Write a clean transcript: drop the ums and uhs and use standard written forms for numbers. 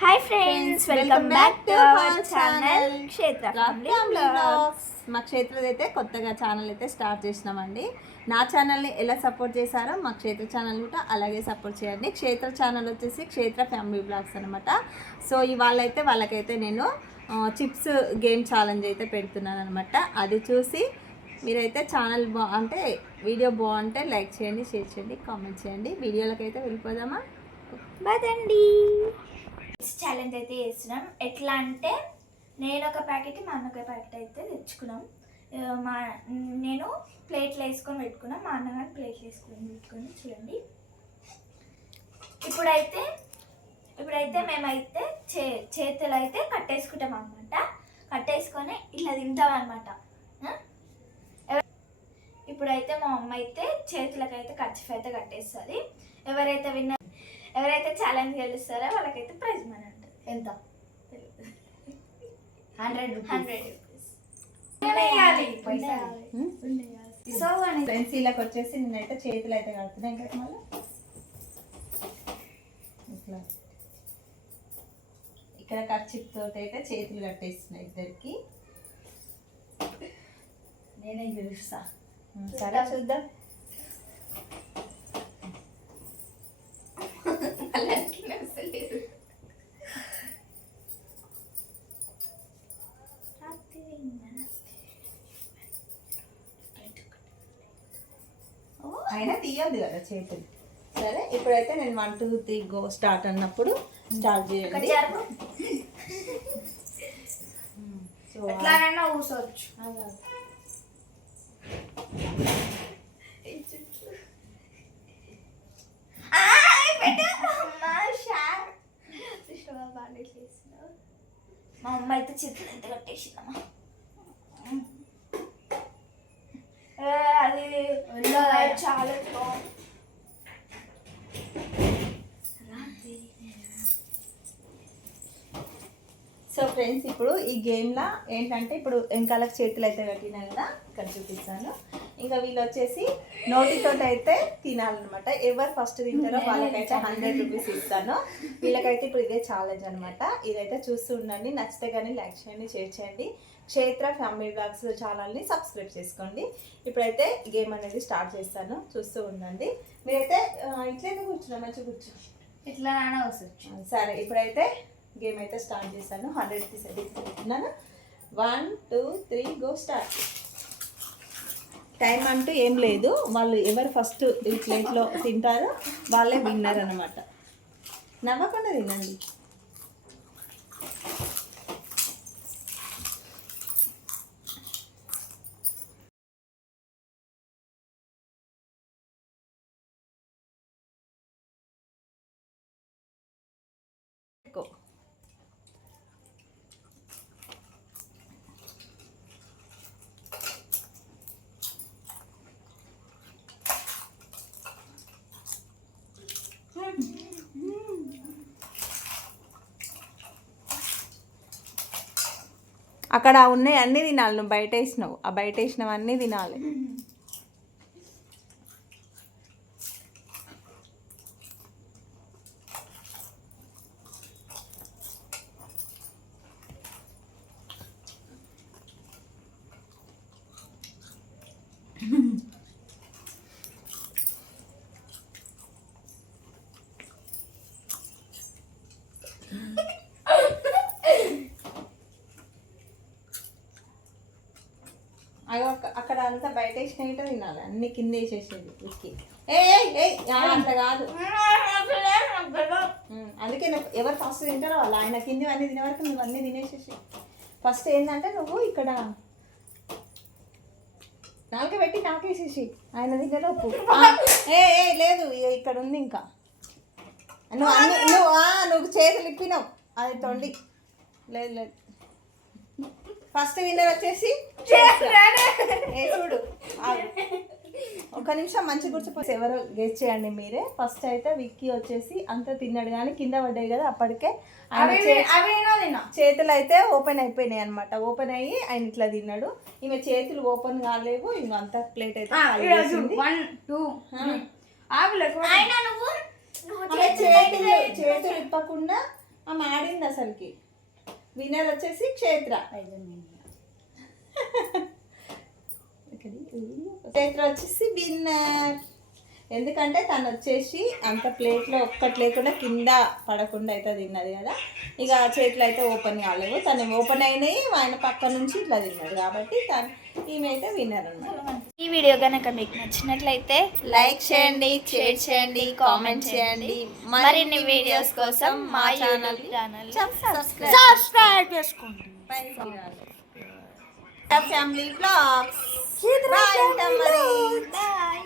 Hi friends, welcome back to our channel క్షేత్ర family vlogs. మా క్షేత్రది అయితే కొత్తగా ఛానల్ అయితే స్టార్ట్ చేసినామండి. నా ఛానల్ని ఎలా సపోర్ట్ చేశారో మా క్షేత్ర ఛానల్ కూడా అలాగే సపోర్ట్ చేయండి. క్షేత్ర ఛానల్ వచ్చేసి క్షేత్ర ఫ్యామిలీ వ్లాగ్స్ అనమాట. సో ఇవాళ అయితే వాళ్ళకైతే నేను చిప్స్ గేమ్ ఛాలెంజ్ అయితే పెడుతున్నాను అనమాట. అది చూసి మీరైతే ఛానల్ అంటే వీడియో బాగుంటే లైక్ చేయండి, షేర్ చేయండి, కామెంట్ చేయండి. వీడియోలకైతే వెళ్ళిపోదామా? బాదండి. ఛాలెంజ్ అయితే చేస్తున్నాం. ఎట్లా అంటే నేను ఒక ప్యాకెట్, మా అన్న ఒక ప్యాకెట్ అయితే తెచ్చుకున్నాం. నేను ప్లేట్లు వేసుకొని పెట్టుకున్నాం, మా అన్నగారు ప్లేట్లు వేసుకొని పెట్టుకొని. చూడండి, ఇప్పుడైతే మేమైతే చేతులు అయితే కట్టేసుకుంటాం అనమాట. కట్టేసుకొని ఇట్లా తింటాం అనమాట. ఇప్పుడైతే మా అమ్మ అయితే చేతులకైతే కర్చీఫ్ అయితే కట్టేస్తుంది. ఎవరైతే ఛాలెంజ్ గెలుస్తారో వాళ్ళకైతే ప్రైజ్ మనీ ఉంటుంది. ఎంత? 100 రూపీస్. సో ఫ్రెండ్స్, వీళ్ళకి వచ్చేసి నేనైతే చేతులు అయితే కడుతున్నాయి. ఇంకా మళ్ళీ ఇట్లా ఇక్కడ కర్చీఫ్ తోటి అయితే చేతులు కట్టేస్తున్నాయి ఇద్దరికి. నేనే గెలుస్తా. సరే, చూద్దాం. అయినా తీయద్దు కదా చేతులు. సరే, ఇప్పుడైతే నేను 1 2 3 గో స్టార్ట్ అన్నప్పుడు స్టార్ట్ చేయండి. సో ఎట్లాగైనా కూర్చోవచ్చు. మా అమ్మ అయితే చేతులు ఎంత కట్టేసిందమ్మా. అది చాలా సో ఫ్రెండ్స్, ఇప్పుడు ఈ గేమ్లో ఏంటంటే ఇప్పుడు వెనకాలకు చేతులు అయితే కట్టినా కదా, ఇక్కడ చూపిస్తాను. ఇంకా వీళ్ళు వచ్చేసి నోటితో అయితే తినాలన్నమాట. ఎవరు ఫస్ట్ తింటారో వాళ్ళకైతే 100 రూపీస్ ఇస్తాను. వీళ్ళకైతే ఇప్పుడు ఇదే ఛాలెంజ్ అనమాట. ఇదైతే చూస్తూ ఉండండి. నచ్చితే కానీ లైక్ చేయండి, షేర్ చేయండి. క్షేత్ర ఫ్యామిలీ వ్లాగ్స్ ఛానల్ని సబ్స్క్రైబ్ చేసుకోండి. ఇప్పుడైతే గేమ్ అనేది స్టార్ట్ చేస్తాను, చూస్తూ ఉండండి. మీరైతే ఇట్లయితే కూర్చున్నా, మంచిగా కూర్చో, ఇట్లా వస్తుంది. సరే, ఇప్పుడైతే గేమ్ అయితే స్టార్ట్ చేస్తాను. 100 రూపీస్ అయితే తీసుకుంటున్నాను. 1 2 3 గో స్టార్ట్. టైం అంటూ ఏం లేదు. వాళ్ళు ఎవరు ఫస్ట్ ఈ ప్లేట్లో తింటారో వాళ్ళే విన్నర్ అనమాట. నవ్వకుండా తినండి. అక్కడ ఉన్నాయి అన్నీ తినాలి. నువ్వు బయట వేసినావు, ఆ బయట వేసినవి అన్నీ తినాలి. అక్కడ అంతా బయట వేసినట్టు తినాలి, అన్ని కింద వేసేసేది ఉక్కి. అట్లా కాదు. అందుకే ఎవరు ఫస్ట్ తింటారో వాళ్ళు ఆయన కింద అన్నీ తినే వరకు నువ్వు అన్నీ తినేసేసి. ఫస్ట్ ఏంటంటే నువ్వు ఇక్కడ నాలుక పెట్టి నాకేసేసి ఆయన తినేలోపు లేదు, ఇక్కడ ఉంది ఇంకా. నువ్వు చేతులు ఇప్పినావు, అది తొండి. లేదు లేదు, ఫస్ట్ విన్నర్ వచ్చేసి చూడు. ఒక నిమిషం మంచి గుర్చిపోయి ఎవరో గెస్ చేయండి మీరే. ఫస్ట్ అయితే విక్కీ వచ్చేసి అంత తిన్నాడు, కానీ కింద పడ్డాయి కదా అప్పటికే ఆయన చేతులు అయితే ఓపెన్ అయిపోయినాయి అనమాట. ఓపెన్ అయ్యి ఆయన ఇట్లా తిన్నాడు. ఈమె చేతులు ఓపెన్ కాలేవు, ఇంకంత ప్లేట్ అయితే చేతులు ఇప్పకుండా ఆమె ఆడింది అసలుకి. విన్నర్ వచ్చేసి క్షేత్ర. క్షేత్ర వచ్చేసి విన్నర్. ఎందుకంటే తను వచ్చేసి అంత ప్లేట్లో ఒక్కటి లేకుండా కింద పడకుండా అయితే తిన్నది కదా. ఇక చేతులు అయితే ఓపెన్ కాలేవు, తను ఓపెన్ అయినాయి, ఆయన పక్క నుంచి ఇట్లా తిన్నాడు కాబట్టి ఈమె అయితే విన్నర్ అన్నమాట. ఈ వీడియో కనుక మీకు నచ్చినట్లయితే లైక్ చేయండి, షేర్ చేయండి, కామెంట్ చేయండి. మరిన్ని వీడియోస్ కోసం మా ఛానల్ సబ్స్క్రైబ్ చేసుకోండి. Family blogs. బాయ్.